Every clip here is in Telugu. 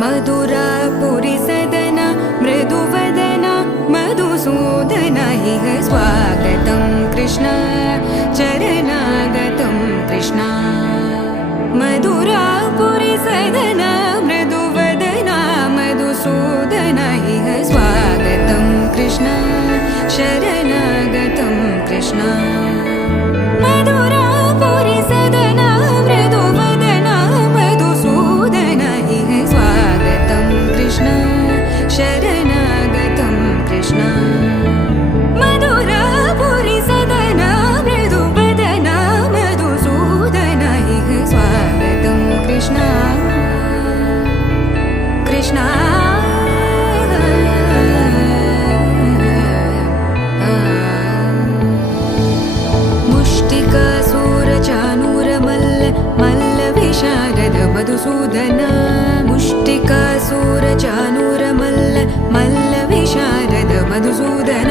मधुरापुरी सदन मृदुवदन मधुसूदन इह स्वागतं कृष्ण चरणागतं कृष्ण मधुरापुरी सदन मृदुवदन मधुसूदन इह स्वागतं कृष्ण शरणागतं कृष्ण मधुरापुरी सदन मृदुवदन मधुसूदन इह स्वागतं कृष्ण शरणागतं कृष्ण मधुरापुरी सदन मृदुवदन मधुसूदन इह स्वागतं कृष्ण कृष्ण मधुसूदन मुष्टिकासुरचाणूरमल्ल मल्ल विशारद मधुसूदन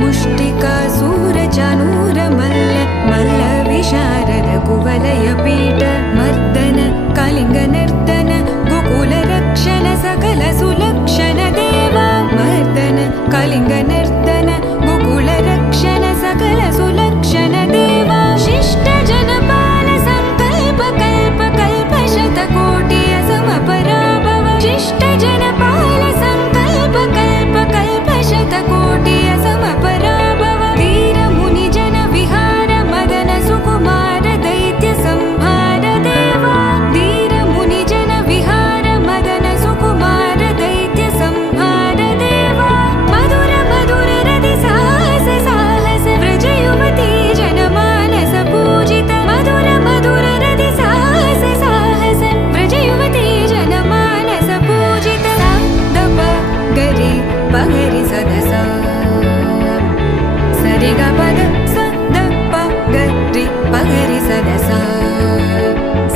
मुष्टिकासुरचाणूरमल्ल मल्ल विशारद कुवलयपीठ मर्दन कलिङ्गनर्तन गोकुलरक्षण सकल सुलक्षण देवा मर्दन कलिङ्गनर्तन गोकुलरक्षण सकल सुलक्षण देवा शिष्ट जनपाल संकल्प कल्प कल्प शतकोटि असमपराभव शिष्ट जनपाल संकल्प कल्प कल्प शतकोटि असमपराभव वीर मुनि जन विहार मदन सुकुमार दैत्य संहार देवा वीर मुनि जन विहार मदन सुकुमार दैत्य संहार देवा मधुर मधुर रति साहस साहस व्रज युवती जनमानस पूजित मधुर मधुर रति साहस साहस व्रज युवती जनमानस पूजित सा दप गरि पगरि सदसा सरि ग पद स द प गरि पगरि सदसा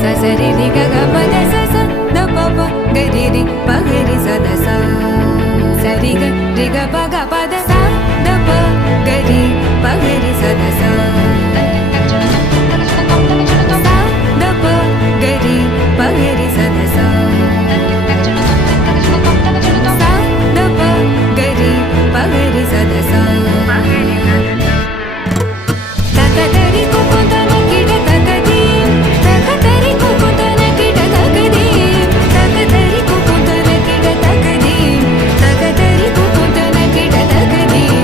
स सरि रि ग ग पद स स द प प गरि रि पगरि सदसा सरि ग रि ग प ग पद स द प गरि पगरि सदसा सा द प गरि पगरि सदसा सा द प गरि पगरि सदसा तकतरि कुकुतन किट तकदीं तकतरि कुकुतन किट तकदीं तकतरि कुकुतन किट तकदीं तकतरि कुकुतन किट तकदीं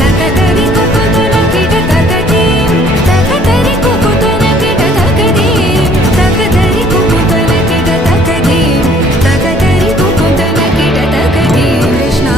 तकतरि कुकुतन किट तकदीं तकतरि कुकुतन किट तकदीं तकतरि कुकुतन किट तकदीं तकतरि कुकुतन किट तकदीं कृष्ण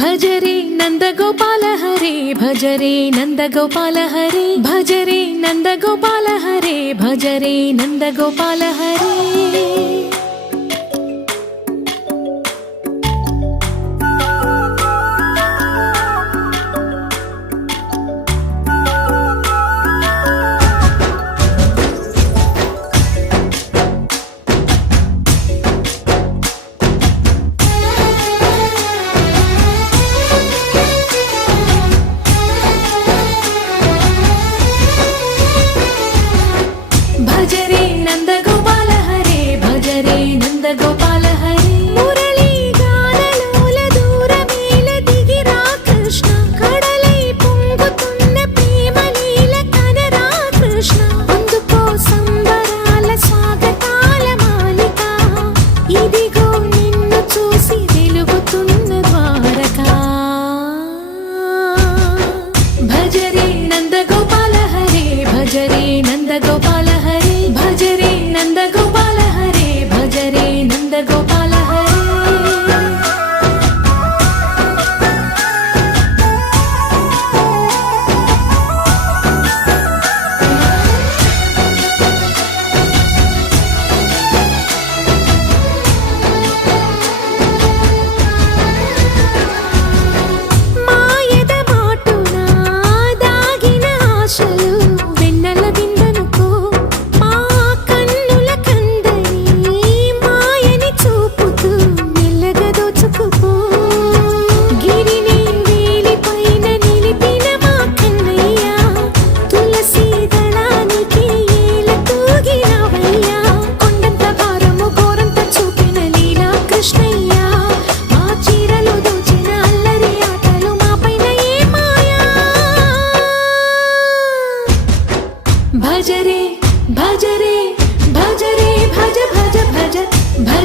भजरे नन्दगोपाल हरे भजरे नन्दगोपाल हरे भजरे नन्दगोपाल हरे भजरे नन्दगोपाल हरे भजरे नन्दगोपाल हरे भजरे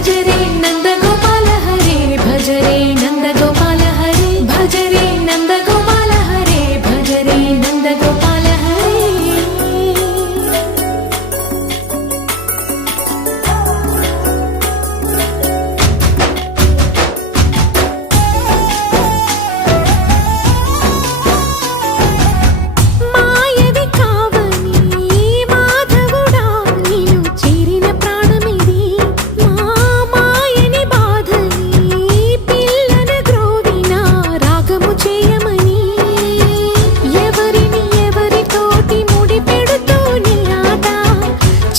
భజరే నందగోపాల హరే భజరే నందగోపాల హరే భజరే నందగోపాల హరే భజరే నందగోపాల హరే మాయవి కావని మాధవుడా నీను చేరిన ప్రాణమిది మా మాయని బాధని పిల్లన గ్రోవిన రాగము చేయమని ఎవరిని ఎవరితోటి ముడి పెడుతూని ఆట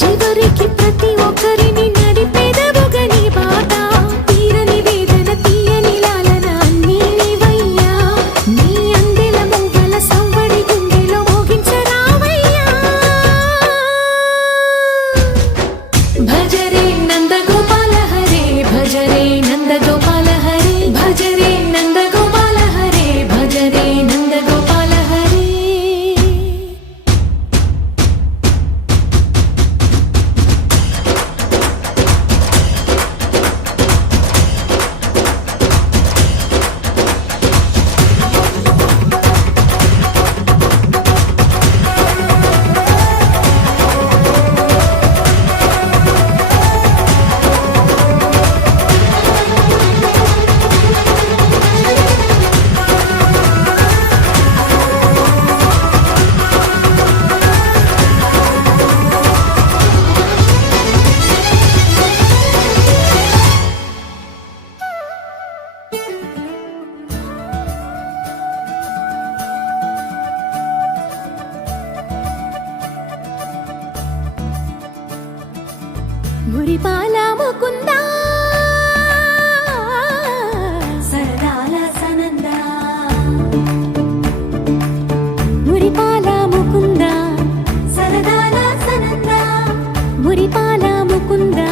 చివరికి ప్రతి ఒక్కరిని నడిపెదవుగని బాట తీరని వేదన తీయని లాలన అన్నీ నీవయ్యా నీ అందెల మూగల సవ్వడి గుండెలో మోగించరావయ్యా భజరే నందగోపాల హరే భజరే నందగోపాల హరే భజరే నందగోపాల హరే భజరే నందగోపాల హరే మురిపాల ముకుందా సరదాల సనందా మురిపాల ముకుందా సరదాల సనందా మురిపాల ముకుందా